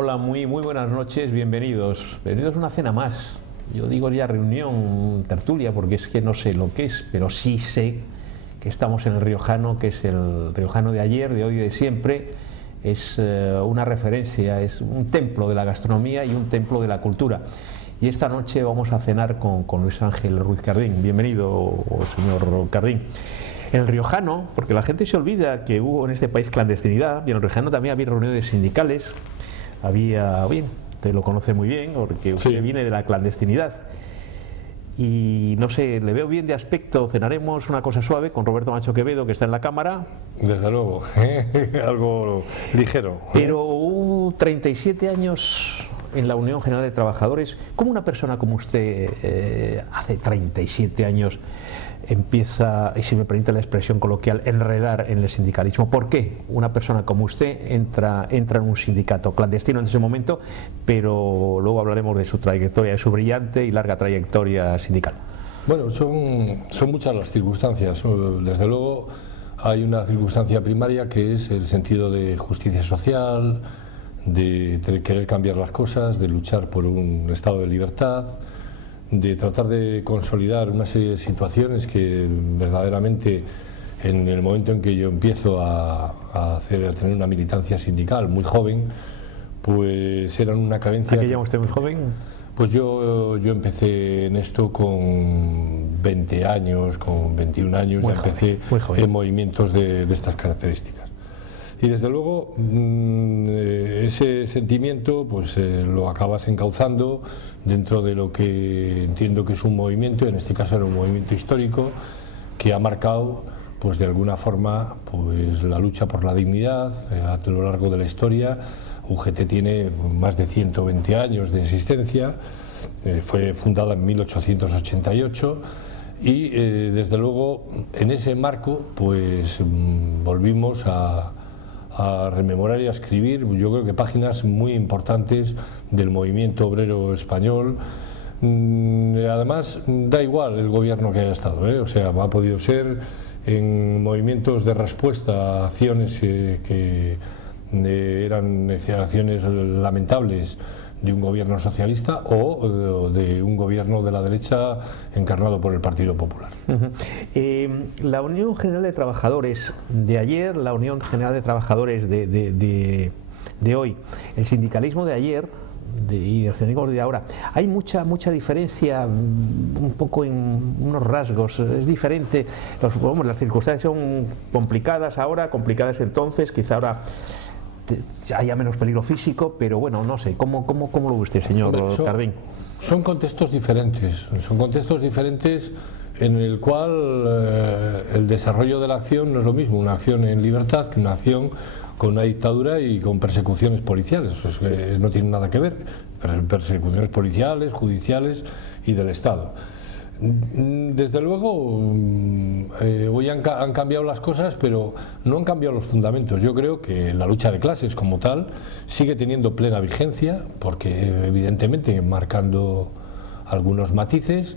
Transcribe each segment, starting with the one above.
Hola, muy buenas noches, bienvenidos. Bienvenidos a una cena más. Yo digo ya reunión, tertulia, porque es que no sé lo que es, pero sí sé que estamos en el Riojano, que es el Riojano de ayer, de hoy y de siempre. Es una referencia, es un templo de la gastronomía y un templo de la cultura. Y esta noche vamos a cenar con Luis Ángel Ruiz Cardín. Bienvenido, señor Cardín. En el Riojano, porque la gente se olvida que hubo en este país clandestinidad, y en el Riojano también había reuniones sindicales, había, bien, usted lo conoce muy bien, porque usted viene de la clandestinidad. Y no sé, le veo bien de aspecto. Cenaremos una cosa suave con Roberto Macho Quevedo, que está en la cámara. Desde luego, algo ligero. Pero 37 años en la Unión General de Trabajadores. ¿Cómo una persona como usted hace 37 años empieza, y si me permite la expresión coloquial, enredar en el sindicalismo? ¿Por qué una persona como usted entra en un sindicato clandestino en ese momento, pero luego hablaremos de su trayectoria, de su brillante y larga trayectoria sindical? Bueno, son muchas las circunstancias. Desde luego hay una circunstancia primaria que es el sentido de justicia social, de querer cambiar las cosas, de luchar por un estado de libertad, de tratar de consolidar una serie de situaciones que verdaderamente en el momento en que yo empiezo a tener una militancia sindical muy joven, pues eran una carencia. ¿A qué llama usted muy joven? Pues yo empecé en esto con 20 años, con 21 años, ya empecé en movimientos de estas características. Y desde luego ese sentimiento pues lo acabas encauzando dentro de lo que entiendo que es un movimiento, en este caso era un movimiento histórico que ha marcado pues de alguna forma pues la lucha por la dignidad a lo largo de la historia. UGT tiene más de 120 años de existencia, fue fundada en 1888 y desde luego en ese marco pues volvimos a rememorar y a escribir, yo creo que páginas muy importantes del movimiento obrero español. Además, da igual el gobierno que haya estado, o sea, ha podido ser en movimientos de respuesta a acciones que eran acciones lamentables de un gobierno socialista o de un gobierno de la derecha encarnado por el Partido Popular. La Unión General de Trabajadores de ayer, la Unión General de Trabajadores de hoy, el sindicalismo de ayer y el sindicalismo de ahora, hay mucha diferencia un poco en unos rasgos, es diferente, las circunstancias son complicadas ahora, complicadas entonces, quizá ahora haya menos peligro físico, pero bueno, no sé, ¿cómo lo ve usted, señor Cardín? Son contextos diferentes en el cual el desarrollo de la acción no es lo mismo una acción en libertad que una acción con una dictadura y con persecuciones policiales. No tiene nada que ver, persecuciones policiales, judiciales y del Estado. Desde luego hoy han cambiado las cosas, pero no han cambiado los fundamentos. Yo creo que la lucha de clases como tal sigue teniendo plena vigencia, porque evidentemente marcando algunos matices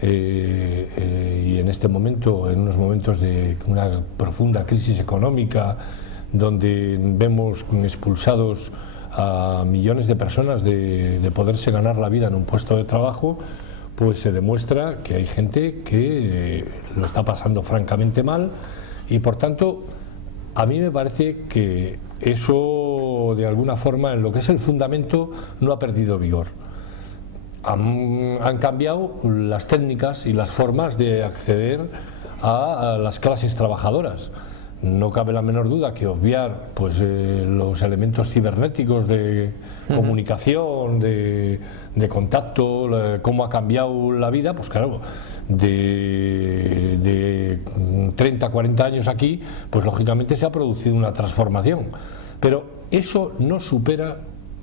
y en este momento, en unos momentos de una profunda crisis económica donde vemos expulsados a millones de personas de poderse ganar la vida en un puesto de trabajo, pues se demuestra que hay gente que lo está pasando francamente mal y por tanto a mí me parece que eso de alguna forma en lo que es el fundamento no ha perdido vigor. Han cambiado las técnicas y las formas de acceder a las clases trabajadoras. No cabe la menor duda que obviar pues los elementos cibernéticos de comunicación, de contacto, cómo ha cambiado la vida, pues claro, de 30, 40 años aquí, pues lógicamente se ha producido una transformación. Pero eso no supera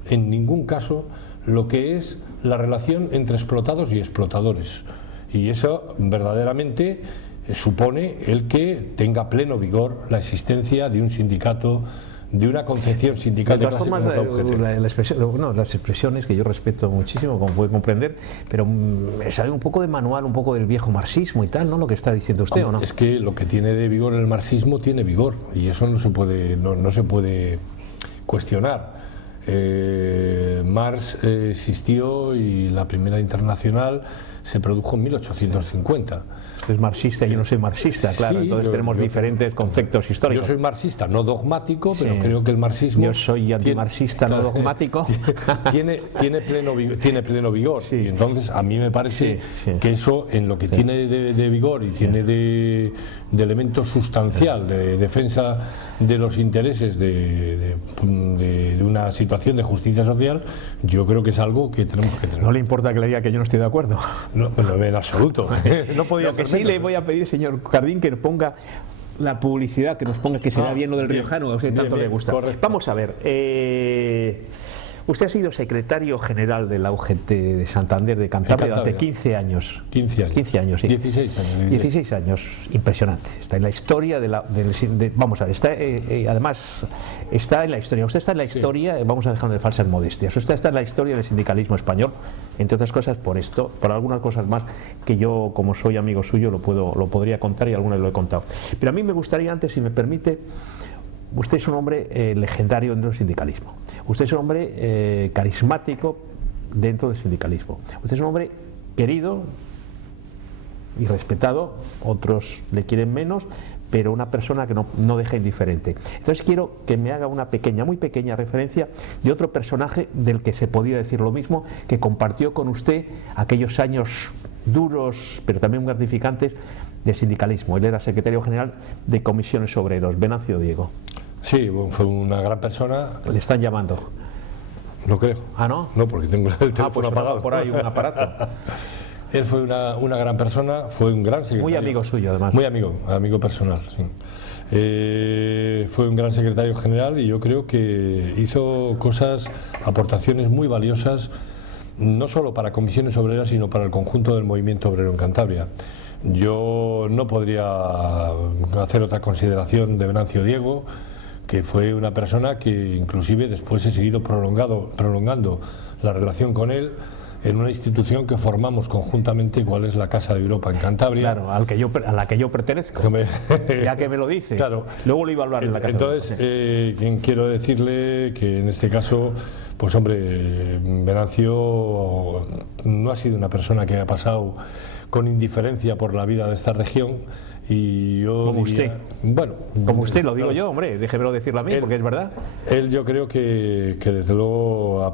en ningún caso lo que es la relación entre explotados y explotadores. Y eso verdaderamente supone el que tenga pleno vigor la existencia de un sindicato, de una concepción sindical de clase como la UGT. Las expresiones que yo respeto muchísimo, como puede comprender, pero me sale un poco de manual, un poco del viejo marxismo y tal, ¿no? Lo que está diciendo usted, ¿o no? Es que lo que tiene de vigor el marxismo tiene vigor y eso no se puede cuestionar. Marx existió y la primera internacional se produjo en 1850. Usted es marxista y yo no soy marxista, claro, sí, entonces tenemos diferentes conceptos históricos. Yo soy marxista, no dogmático, pero creo que el marxismo... Yo soy antimarxista, no dogmático. Tiene pleno vigor, y entonces a mí me parece que eso, en lo que tiene de vigor y tiene de elemento sustancial de defensa de los intereses de una situación de justicia social, yo creo que es algo que tenemos que tener. ¿No le importa que le diga que yo no estoy de acuerdo? No, en absoluto. No podía lo que sí le voy a pedir, señor Jardín, que nos ponga la publicidad, que nos ponga que será bien lo del riojano, que a usted tanto le gusta. Correcto. Vamos a ver. Usted ha sido secretario general de la UGT de Santander de Cantabria durante 15 años. 15 años. 15 años, sí. 16 años. 16 años, impresionante. Está en la historia vamos a ver, además está en la historia. Usted está en la historia, vamos a dejar de falsas modestias. Usted está en la historia del sindicalismo español, entre otras cosas por esto, por algunas cosas más que yo, como soy amigo suyo, lo podría contar y algunas lo he contado. Pero a mí me gustaría antes, si me permite. Usted es un hombre legendario dentro del sindicalismo. Usted es un hombre carismático dentro del sindicalismo. Usted es un hombre querido y respetado, otros le quieren menos, pero una persona que no deja indiferente. Entonces quiero que me haga una pequeña, muy pequeña referencia de otro personaje del que se podía decir lo mismo, que compartió con usted aquellos años duros, pero también muy gratificantes del sindicalismo. Él era secretario general de Comisiones Obreros, Venancio Diego. Sí, fue una gran persona. ¿Le están llamando? No creo. ¿Ah, no? No, porque tengo el teléfono pues apagado. Por ahí un aparato. Él fue una gran persona, fue un gran secretario. Muy amigo suyo, además. Muy amigo personal, sí. Fue un gran secretario general y yo creo que hizo aportaciones muy valiosas, no solo para Comisiones Obreras, sino para el conjunto del movimiento obrero en Cantabria. Yo no podría hacer otra consideración de Venancio Diego, que fue una persona que inclusive después he seguido prolongando la relación con él en una institución que formamos conjuntamente, cuál es la Casa de Europa en Cantabria. Claro, a la que yo pertenezco, ya que me lo dice. Claro. Luego lo iba a hablar en la Casa Entonces, de Europa. Quiero decirle que en este caso, pues hombre, Venancio no ha sido una persona que haya pasado con indiferencia por la vida de esta región. Y yo como usted. Bueno, como usted, lo digo yo, hombre, déjemelo decirlo a mí, porque es verdad. Él, yo creo que desde luego,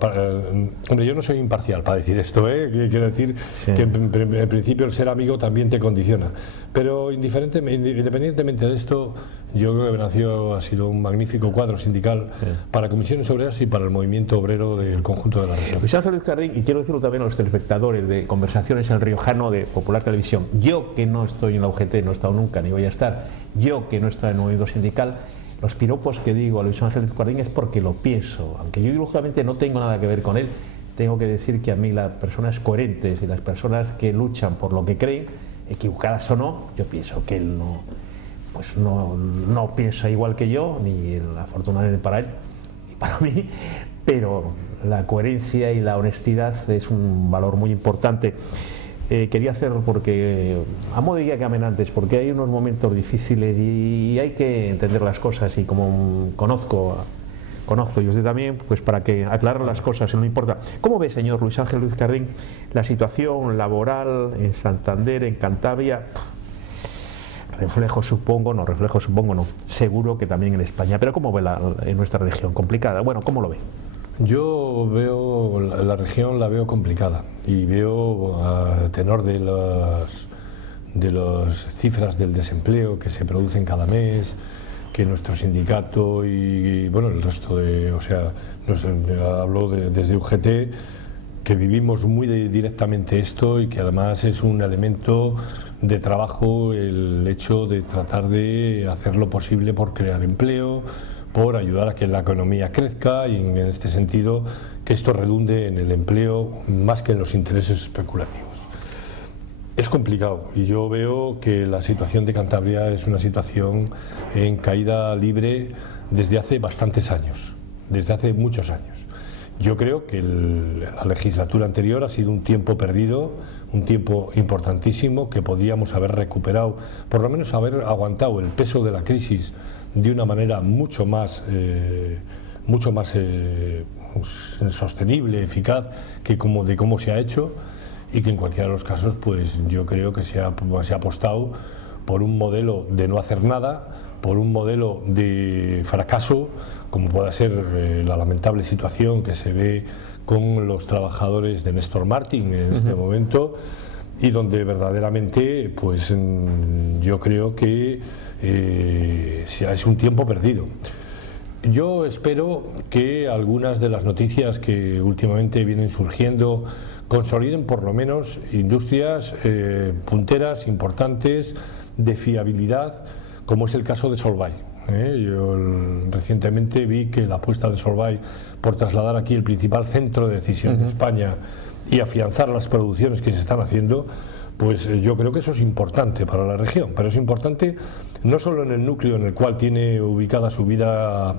hombre, yo no soy imparcial para decir esto, quiero decir que en principio el ser amigo también te condiciona, pero independientemente de esto, yo creo que Venancio ha sido un magnífico cuadro sindical para Comisiones Obreras y para el movimiento obrero del conjunto de la región. Luis Ángel Jardín, y quiero decirlo también a los telespectadores de Conversaciones en el Riojano de Popular Televisión, yo que no estoy en la UGT, no he estado nunca ni voy a estar, yo que no estoy en el movimiento sindical, los piropos que digo a Luis Ángel Jardín es porque lo pienso, aunque yo ideológicamente no tengo nada que ver con él, tengo que decir que a mí las personas coherentes y las personas que luchan por lo que creen, equivocadas o no, yo pienso que él no piensa igual que yo, ni afortunadamente para él, ni para mí, pero la coherencia y la honestidad es un valor muy importante. Quería hacerlo porque, a modo de guía que amen antes, porque hay unos momentos difíciles y hay que entender las cosas, y como conozco y usted también, pues para que aclarar las cosas, no importa. ¿Cómo ve, señor Luis Ángel Jardín, la situación laboral en Santander, en Cantabria? Reflejo supongo no, seguro que también en España, pero ¿cómo ve en nuestra región? ¿Complicada? Bueno, ¿cómo lo ve? Yo veo la región, la veo complicada, y veo a tenor de las cifras del desempleo que se producen cada mes, que nuestro sindicato y bueno, el resto hablo desde UGT, que vivimos muy directamente esto, y que además es un elemento de trabajo el hecho de tratar de hacer lo posible por crear empleo, por ayudar a que la economía crezca, y en este sentido que esto redunde en el empleo más que en los intereses especulativos. Es complicado, y yo veo que la situación de Cantabria es una situación en caída libre desde hace bastantes años, desde hace muchos años. Yo creo que la legislatura anterior ha sido un tiempo perdido, un tiempo importantísimo que podríamos haber recuperado, por lo menos haber aguantado el peso de la crisis de una manera mucho más sostenible, eficaz, de cómo se ha hecho, y que en cualquiera de los casos pues yo creo que se ha apostado por un modelo de no hacer nada, por un modelo de fracaso, como pueda ser la lamentable situación que se ve con los trabajadores de Néstor Martín en este momento, y donde verdaderamente pues yo creo que es un tiempo perdido. Yo espero que algunas de las noticias que últimamente vienen surgiendo consoliden por lo menos industrias punteras, importantes, de fiabilidad, como es el caso de Solvay. Yo recientemente vi que la apuesta de Solvay por trasladar aquí el principal centro de decisión de España y afianzar las producciones que se están haciendo, pues yo creo que eso es importante para la región, pero es importante no solo en el núcleo en el cual tiene ubicada su vida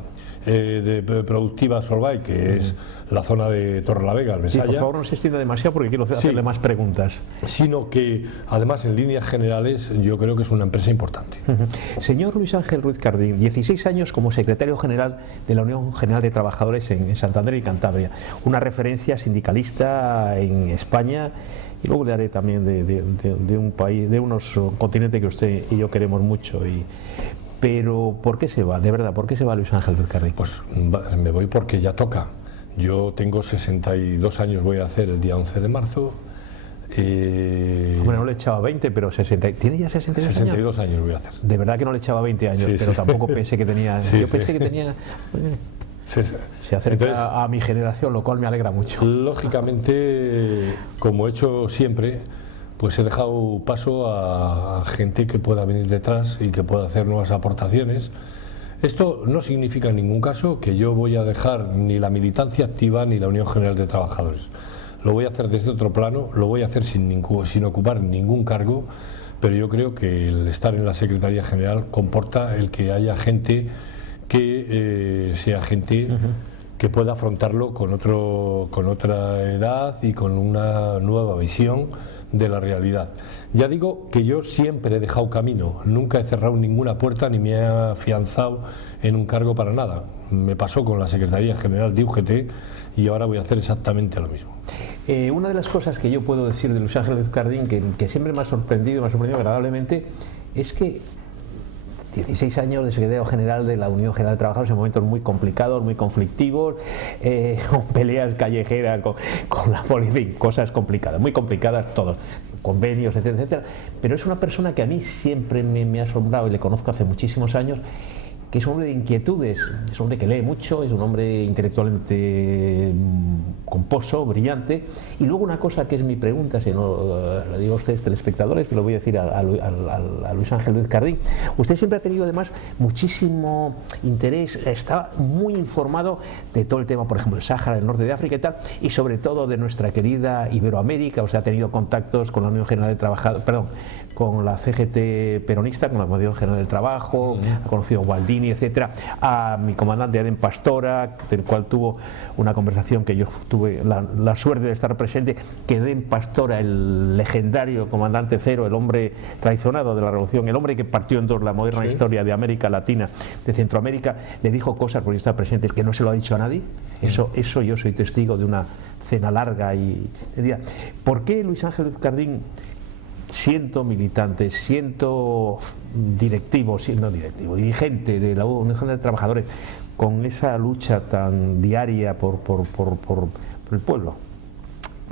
productiva Solvay, que es la zona de Torrelavega, Mesalla. Sí, por favor no se extienda demasiado porque quiero hacerle más preguntas. Sino que además en líneas generales yo creo que es una empresa importante. Señor Luis Ángel Ruiz Cardín, 16 años como secretario general de la Unión General de Trabajadores en Santander y Cantabria, una referencia sindicalista en España, y luego le haré también de un país, de un continente que usted y yo queremos mucho. Pero ¿por qué se va? De verdad, ¿por qué se va Luis Ángel Ruiz Cardín? Pues me voy porque ya toca. Yo tengo 62 años, voy a hacer el día 11 de marzo. Hombre, no le echaba 20, pero 60. ¿Tiene ya 62 años? 62 años voy a hacer. De verdad que no le echaba 20 años, pero tampoco pensé que tenía... yo pensé que tenía... Se acerca entonces, a mi generación, lo cual me alegra mucho. Lógicamente, como he hecho siempre, pues he dejado paso a gente que pueda venir detrás y que pueda hacer nuevas aportaciones. Esto no significa en ningún caso que yo voy a dejar ni la militancia activa ni la Unión General de Trabajadores. Lo voy a hacer desde otro plano, lo voy a hacer sin ocupar ningún cargo, pero yo creo que el estar en la Secretaría General comporta el que haya gente que sea gente que pueda afrontarlo con otra edad y con una nueva visión de la realidad. Ya digo que yo siempre he dejado camino, nunca he cerrado ninguna puerta ni me he afianzado en un cargo para nada. Me pasó con la Secretaría General de UGT y ahora voy a hacer exactamente lo mismo. Una de las cosas que yo puedo decir de Luis Ángel Ruiz Cardín que siempre me ha sorprendido agradablemente, es que 16 años de secretario general de la Unión General de Trabajadores en momentos muy complicados, muy conflictivos, con peleas callejeras con la policía, cosas complicadas, muy complicadas todos, convenios, etcétera, etcétera. Pero es una persona que a mí siempre me ha asombrado y le conozco hace muchísimos años, que es un hombre de inquietudes, es un hombre que lee mucho, es un hombre intelectualmente composo, brillante. Y luego una cosa que es mi pregunta, si no lo digo a ustedes telespectadores, pero lo voy a decir a Luis Ángel Ruiz Cardín. Usted siempre ha tenido además muchísimo interés, está muy informado de todo el tema, por ejemplo, el Sáhara, el norte de África y tal, y sobre todo de nuestra querida Iberoamérica. O sea, ha tenido contactos con la Unión General de Trabajadores, con la CGT peronista, con la Unión General del Trabajo, ha conocido a Gualdini, etcétera, a mi comandante Adem Pastora, del cual tuvo una conversación que yo tuve la suerte de estar presente, que Adem Pastora, el legendario comandante cero, el hombre traicionado de la revolución, el hombre que partió en dos la moderna historia de América Latina, de Centroamérica, le dijo cosas, porque yo estaba presente, que no se lo ha dicho a nadie. Eso yo soy testigo de una cena larga y de día. ¿Por qué Luis Ángel Ruiz Cardín, siendo militante, siendo dirigente de la Unión General de Trabajadores, con esa lucha tan diaria por el pueblo,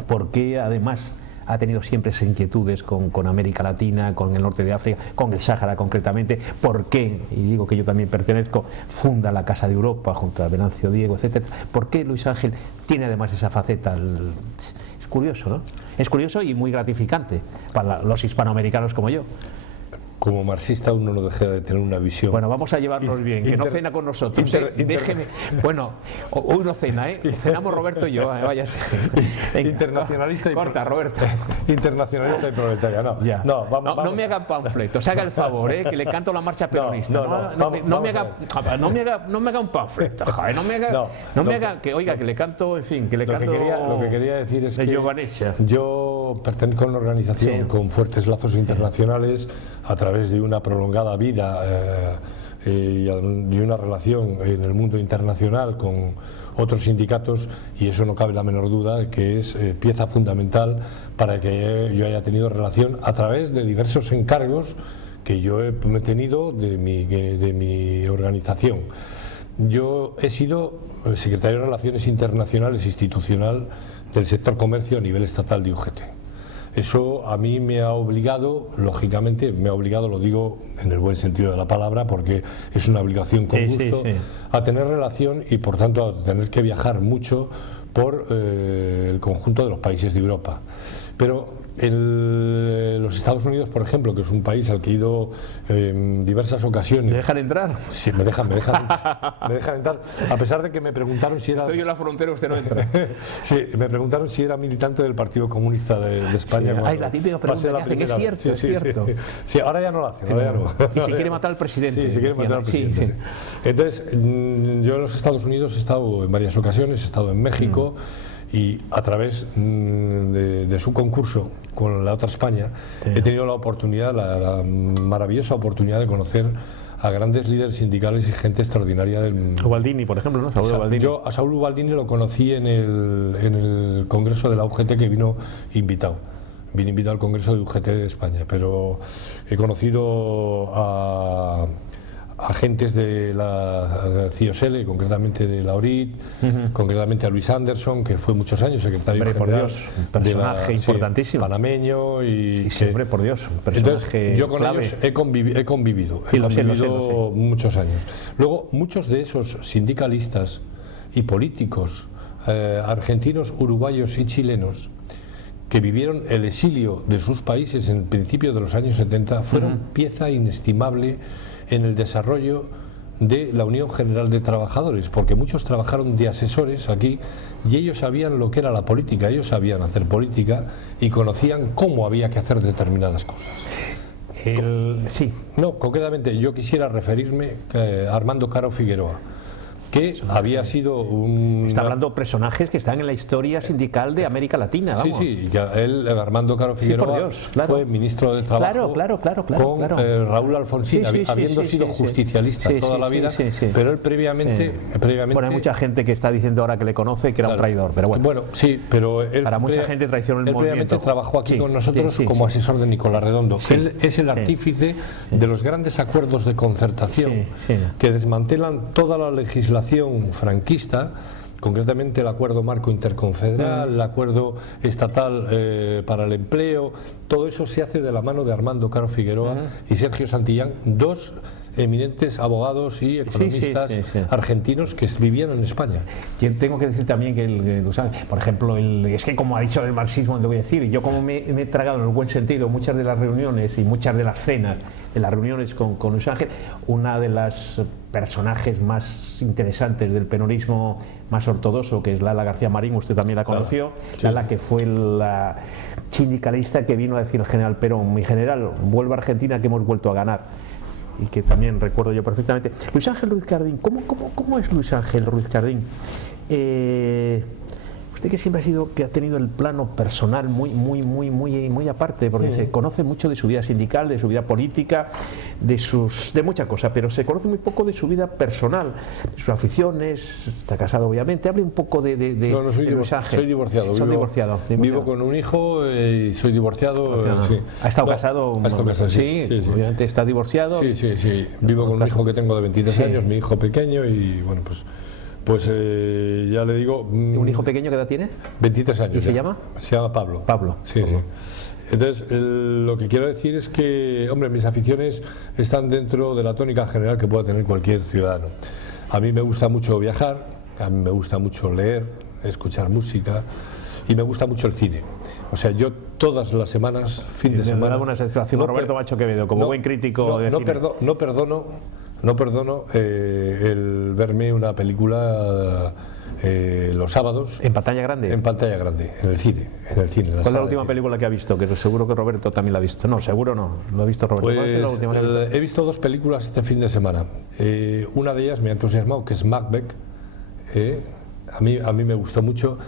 por qué además ha tenido siempre esas inquietudes con América Latina, con el norte de África, con el Sáhara concretamente? ¿Por qué, y digo que yo también pertenezco, funda la Casa de Europa junto a Venancio Diego, etcétera? ¿Por qué Luis Ángel tiene además esa faceta? Es curioso, ¿no? Es curioso y muy gratificante para los hispanoamericanos como yo. Como marxista uno no deja de tener una visión. Bueno, vamos a llevarnos bien, que no cena con nosotros. Déjeme. Bueno, hoy no cena, cenamos Roberto y yo, váyase. Internacionalista y corta, Roberto. Internacionalista y proletaria, no. Ya. Vamos no me hagan panfletos, haga el favor, que le canto la marcha peronista. No me haga un panfleto, no me haga, que oiga, que le canto, en fin, que le canto. Lo que quería decir es que yo pertenezco a una organización con fuertes lazos internacionales a través de una prolongada vida y una relación en el mundo internacional con otros sindicatos, y eso no cabe la menor duda de que es pieza fundamental para que yo haya tenido relación a través de diversos encargos que yo he tenido de mi organización. Yo he sido secretario de Relaciones Internacionales institucional del sector comercio a nivel estatal de UGT. Eso a mí me ha obligado, lógicamente, lo digo en el buen sentido de la palabra, porque es una obligación con gusto, a tener relación y por tanto a tener que viajar mucho por el conjunto de los países de Europa. Pero los Estados Unidos, por ejemplo, que es un país al que he ido en diversas ocasiones. ¿Me dejan entrar? Sí, me dejan entrar, a pesar de que me preguntaron si era... Estoy yo en la frontera, usted no entra. Sí, me preguntaron si era militante del Partido Comunista de España. Sí, la típica pregunta que hace, que es cierto, es cierto. Sí, ahora ya no lo hacen, ahora ya no. Y si quiere matar al presidente. Sí, si quiere matar al presidente. Sí. Entonces, yo en los Estados Unidos he estado en varias ocasiones, he estado en México, y a través de su concurso con la otra España he tenido la oportunidad, la maravillosa oportunidad de conocer a grandes líderes sindicales y gente extraordinaria del... Ubaldini, por ejemplo, ¿no? Saúl Ubaldini. Yo a Saúl Ubaldini lo conocí en el congreso de la UGT, que vino invitado. Vine invitado al congreso de UGT de España, pero he conocido a agentes de la CIOSL, concretamente de la ORIT, concretamente a Luis Anderson, que fue muchos años secretario general, por Dios, un personaje importantísimo, panameño, y hombre, por Dios, un personaje. Entonces, yo con ellos he convivido muchos años. Luego, muchos de esos sindicalistas y políticos argentinos, uruguayos y chilenos que vivieron el exilio de sus países en el principio de los años 70 fueron pieza inestimable en el desarrollo de la Unión General de Trabajadores, porque muchos trabajaron de asesores aquí y ellos sabían lo que era la política, ellos sabían hacer política y conocían cómo había que hacer determinadas cosas. No, concretamente yo quisiera referirme a Armando Caro Figueroa, que había sido un... Está hablando de personajes que están en la historia sindical de América Latina, vamos. Sí, él, Armando Caro Figueroa, fue ministro de Trabajo con Raúl Alfonsín, habiendo sido justicialista toda la vida, pero él previamente... Bueno, hay mucha gente que está diciendo ahora que le conoce que era un traidor, pero bueno. Bueno, sí, pero él... Para mucha gente traicionó el movimiento. Él previamente trabajó aquí con nosotros como asesor de Nicolás Redondo. Él es el artífice de los grandes acuerdos de concertación que desmantelan toda la legislación franquista, concretamente el acuerdo marco interconfederal, el acuerdo estatal para el empleo. Todo eso se hace de la mano de Armando Caro Figueroa y Sergio Santillán, dos eminentes abogados y economistas argentinos que vivían en España. Tengo que decir también que por ejemplo, es que como ha dicho el marxismo, le voy a decir, yo como me he tragado en el buen sentido muchas de las reuniones y muchas de las cenas de las reuniones con Luis Ángel, una de las personajes más interesantes del peronismo más ortodoxo, que es Lala García Marín, usted también la conoció, Lala, que fue la sindicalista que vino a decir al general Perón: mi general, vuelva a Argentina que hemos vuelto a ganar. Y que también recuerdo yo perfectamente. Luis Ángel Ruiz Cardín, ¿cómo es Luis Ángel Ruiz Cardín? Usted que siempre ha tenido el plano personal muy aparte, porque se conoce mucho de su vida sindical, de su vida política, de muchas cosas, pero se conoce muy poco de su vida personal, de sus aficiones. Está casado, obviamente. Hable un poco de Luis Ángel. Soy divorciado. Vivo con un hijo y soy divorciado. ¿Ha estado casado? Ha estado casado, sí, obviamente está divorciado. Sí. Vivo con un hijo que tengo de 23 años, mi hijo pequeño, y bueno, pues ya le digo... ¿Un hijo pequeño qué edad tiene? 23 años. ¿Y se llama? Se llama Pablo. Pablo. Sí. Entonces, lo que quiero decir es que, hombre, mis aficiones están dentro de la tónica general que pueda tener cualquier ciudadano. A mí me gusta mucho viajar, a mí me gusta mucho leer, escuchar música, y me gusta mucho el cine. O sea, yo todas las semanas, fin de semana... Una satisfacción con Roberto Macho Quevedo, como buen crítico de cine. No perdono el verme una película los sábados. ¿En pantalla grande? En pantalla grande, en el cine. ¿Cuál es la última película que ha visto? Que seguro que Roberto también la ha visto. No, seguro no, lo ha visto Roberto. Pues, ¿Cuál es la última que ha visto? He visto dos películas este fin de semana. Una de ellas me ha entusiasmado, que es Macbeth. A mí me gustó mucho.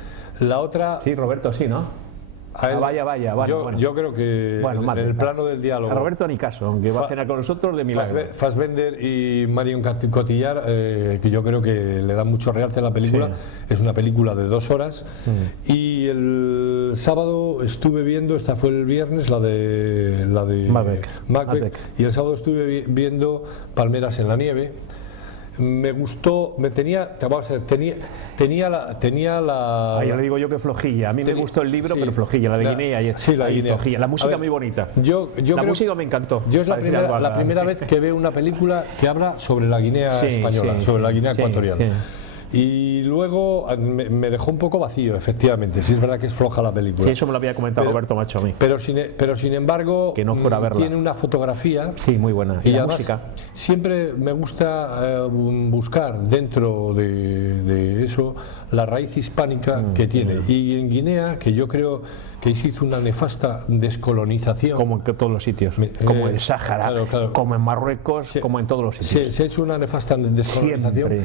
La otra... Sí, Roberto, sí, ¿no? Vaya. Bueno. Yo creo que en el plano del diálogo. A Roberto ni caso, aunque va a cenar con nosotros de milagro. Fassbender y Marion Cotillard, que yo creo que le dan mucho realce a la película. Sí. Es una película de 2 horas. Y el sábado estuve viendo, esta fue el viernes, la de Macbeth. Y el sábado estuve viendo Palmeras en la nieve. Me gustó, tenía la... Ahí le digo yo que flojilla. A mí me gustó el libro, pero flojilla. La de Guinea. Sí, la Guinea. Flojilla. La música muy bonita. La música me encantó. Yo es la primera vez que veo una película que habla sobre la Guinea española, sobre la Guinea ecuatorial. Y luego me dejó un poco vacío, efectivamente. Sí, es verdad que es floja la película. Sí, eso me lo había comentado Roberto Macho a mí. Pero sin embargo, que no fuera a verla. Tiene una fotografía. Sí, muy buena. Y la música. Siempre me gusta buscar dentro de eso la raíz hispánica que tiene. Y en Guinea, que yo creo que se hizo una nefasta descolonización. Como en todos los sitios. Como en Sáhara, como en Marruecos, como en todos los sitios. Se ha hecho una nefasta descolonización.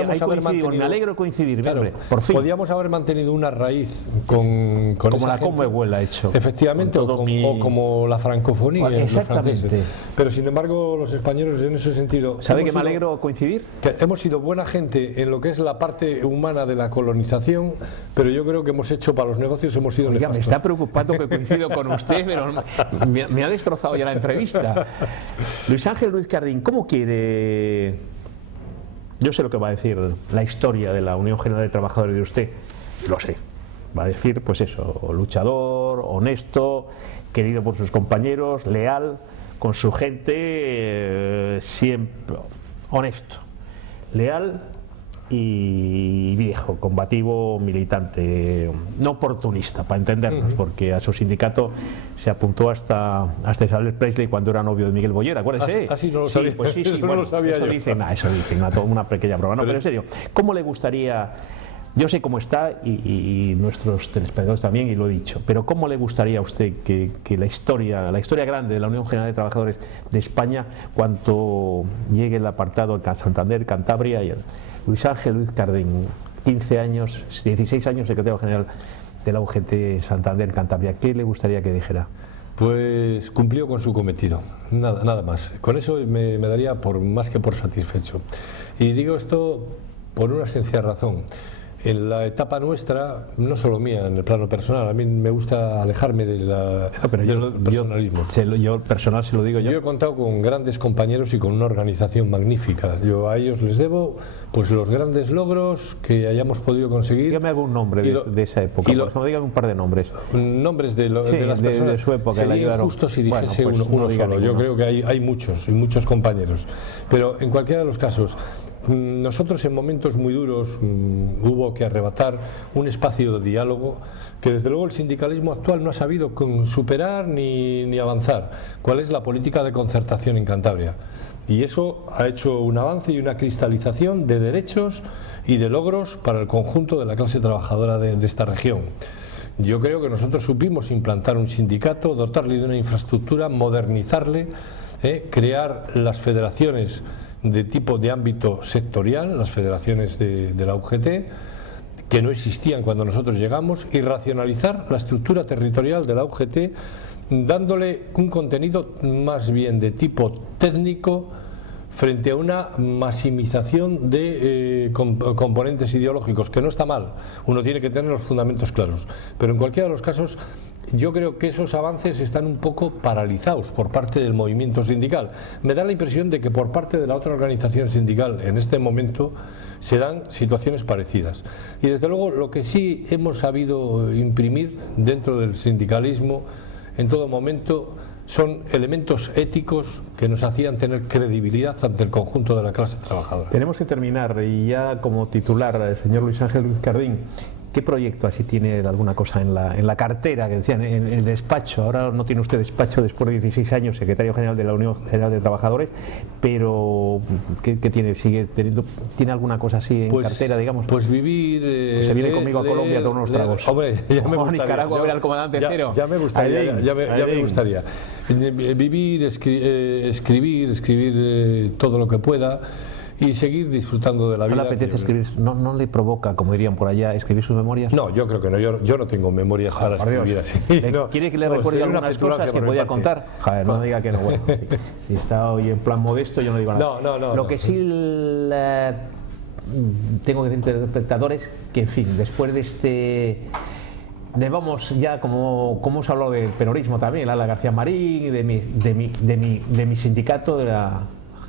Podíamos haber mantenido, me alegro coincidir, hombre, por fin. Podíamos haber mantenido una raíz con como esa la gente. Conmebol ha hecho. Efectivamente, o como la francofonía. Exactamente. Pero sin embargo, los españoles en ese sentido. ¿Sabe que me alegro coincidir? Que hemos sido buena gente en lo que es la parte humana de la colonización, pero yo creo que hemos hecho para los negocios, hemos sido nefastos. Me está preocupando que coincido con usted, pero me ha destrozado ya la entrevista. Luis Ángel Ruiz Cardín, ¿cómo quiere? Yo sé lo que va a decir la historia de la Unión General de Trabajadores de usted, lo sé. Va a decir, pues eso, luchador, honesto, querido por sus compañeros, leal con su gente, siempre honesto, leal y viejo, combativo, militante, no oportunista, para entendernos, porque a su sindicato se apuntó hasta Isabel Presley cuando era novio de Miguel Boyer, acuérdese. Así no lo sabía. Pues sí, bueno, no lo sabía eso yo. Dicen, una pequeña prueba. No, pero en serio, ¿cómo le gustaría? Yo sé cómo está y nuestros telespectadores también, y lo he dicho, pero ¿cómo le gustaría a usted que la historia grande de la Unión General de Trabajadores de España, cuando llegue el apartado a Santander, Cantabria y Luis Ángel Ruiz Cardín, 15 años, 16 años secretario general de la UGT Santander, Cantabria, ¿qué le gustaría que dijera? Pues cumplió con su cometido, nada más. Con eso me daría más que por satisfecho. Y digo esto por una sencilla razón. En la etapa nuestra, no solo mía, en el plano personal, a mí me gusta alejarme de los personalismos. Yo personal se lo digo yo. Yo he contado con grandes compañeros y con una organización magnífica. Yo a ellos les debo pues los grandes logros que hayamos podido conseguir. Dígame algún nombre de esa época, por ejemplo, dígame un par de nombres. Nombres de las personas de su época. Sería injusto si dijese uno solo. Yo creo que hay muchos compañeros. Pero en cualquiera de los casos, nosotros en momentos muy duros hubo que arrebatar un espacio de diálogo que desde luego el sindicalismo actual no ha sabido superar ni avanzar. ¿Cuál es la política de concertación en Cantabria? Y eso ha hecho un avance y una cristalización de derechos y de logros para el conjunto de la clase trabajadora de esta región. Yo creo que nosotros supimos implantar un sindicato, dotarle de una infraestructura, modernizarle, crear las federaciones de ámbito sectorial, las federaciones de la UGT, que no existían cuando nosotros llegamos, y racionalizar la estructura territorial de la UGT, dándole un contenido más bien de tipo técnico frente a una maximización de componentes ideológicos, que no está mal, uno tiene que tener los fundamentos claros, pero en cualquiera de los casos yo creo que esos avances están un poco paralizados por parte del movimiento sindical. Me da la impresión de que por parte de la otra organización sindical en este momento se dan situaciones parecidas. Y desde luego lo que sí hemos sabido imprimir dentro del sindicalismo en todo momento son elementos éticos que nos hacían tener credibilidad ante el conjunto de la clase trabajadora. Tenemos que terminar, y ya como titular, el señor Luis Ángel Ruiz Cardín, ¿qué proyecto así tiene alguna cosa en la cartera, que decían, en el despacho? Ahora no tiene usted despacho después de 16 años, secretario general de la Unión General de Trabajadores, pero ¿qué tiene? ¿Tiene alguna cosa así en cartera, digamos? Pues vivir... se viene conmigo a Colombia a tomar unos tragos. Hombre, ya me gustaría. Nicaragua a ver al comandante Cero. Ya me gustaría, ya me gustaría. Vivir, escribir todo lo que pueda, y seguir disfrutando de la vida. ¿No le apetece escribir? ¿No le provoca, como dirían por allá, escribir sus memorias? No, yo creo que no. Yo no tengo memorias para escribir así. ¿Quiere que le recuerde algunas cosas que podía contar? Joder, no diga que no. Bueno, si está hoy en plan modesto, yo no digo nada. No. Lo que sí tengo que decir, interpretadores, que en fin, después de este... Vamos ya, como hemos hablado del peronismo también, Lala García Marín, de mi sindicato, de la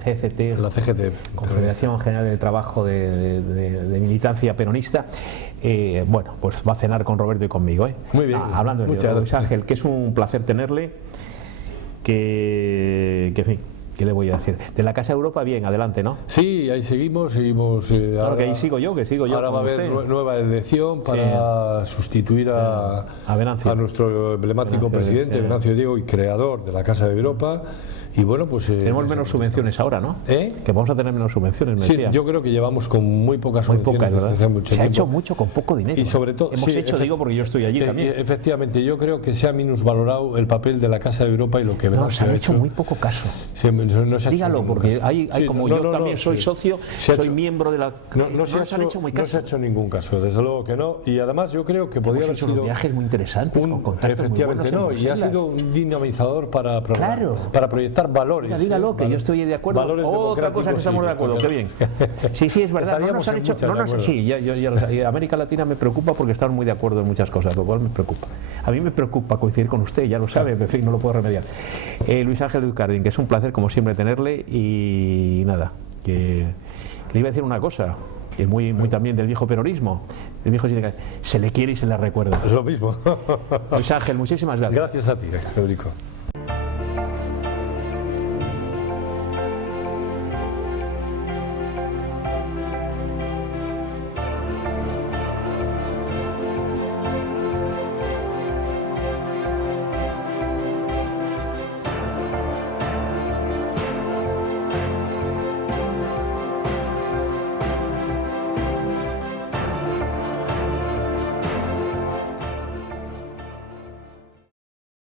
GCT, la CGT, Confederación General del Trabajo de Militancia Peronista. Bueno, pues va a cenar con Roberto y conmigo. Muy bien. Hablando de Luis Ángel, que es un placer tenerle, en fin, ¿qué le voy a decir? De la Casa Europa, bien, adelante, ¿no? Sí, ahí seguimos. Claro, ahora, que ahí sigo yo. Ahora va a haber nueva elección para sustituir a nuestro emblemático presidente, Venancio Diego, y creador de la Casa de Europa. Y bueno, pues tenemos menos subvenciones ahora, ¿no? Que vamos a tener menos subvenciones, me decía. Yo creo que llevamos con muy pocas subvenciones desde hace mucho tiempo. Se ha hecho mucho con poco dinero. Y sobre todo, hemos hecho, digo, porque yo estoy allí también. Efectivamente, yo creo que se ha minusvalorado el papel de la Casa de Europa y lo que se ha hecho muy poco caso. Dígalo, porque hay como yo también soy socio, soy miembro de la... No se ha hecho ningún caso, desde luego que no. Y además yo creo que podría haber sido viajes muy interesantes, con contactos efectivamente, muy buenos, y ha sido un dinamizador para proyectar valores. Dígalo, que yo estoy de acuerdo. Valores otra cosa que estamos de acuerdo, qué bien. Sí, es verdad. América Latina me preocupa porque estamos muy de acuerdo en muchas cosas, lo cual me preocupa. A mí me preocupa coincidir con usted, ya lo sabe, en fin, no lo puedo remediar. Luis Ángel Ducardín, que es un placer como siempre tenerle, y nada, que le iba a decir una cosa, que muy también del viejo peronismo, el viejo sindical, se le quiere y se le recuerda. Es lo mismo. Luis Ángel, muchísimas gracias. Gracias a ti, Federico.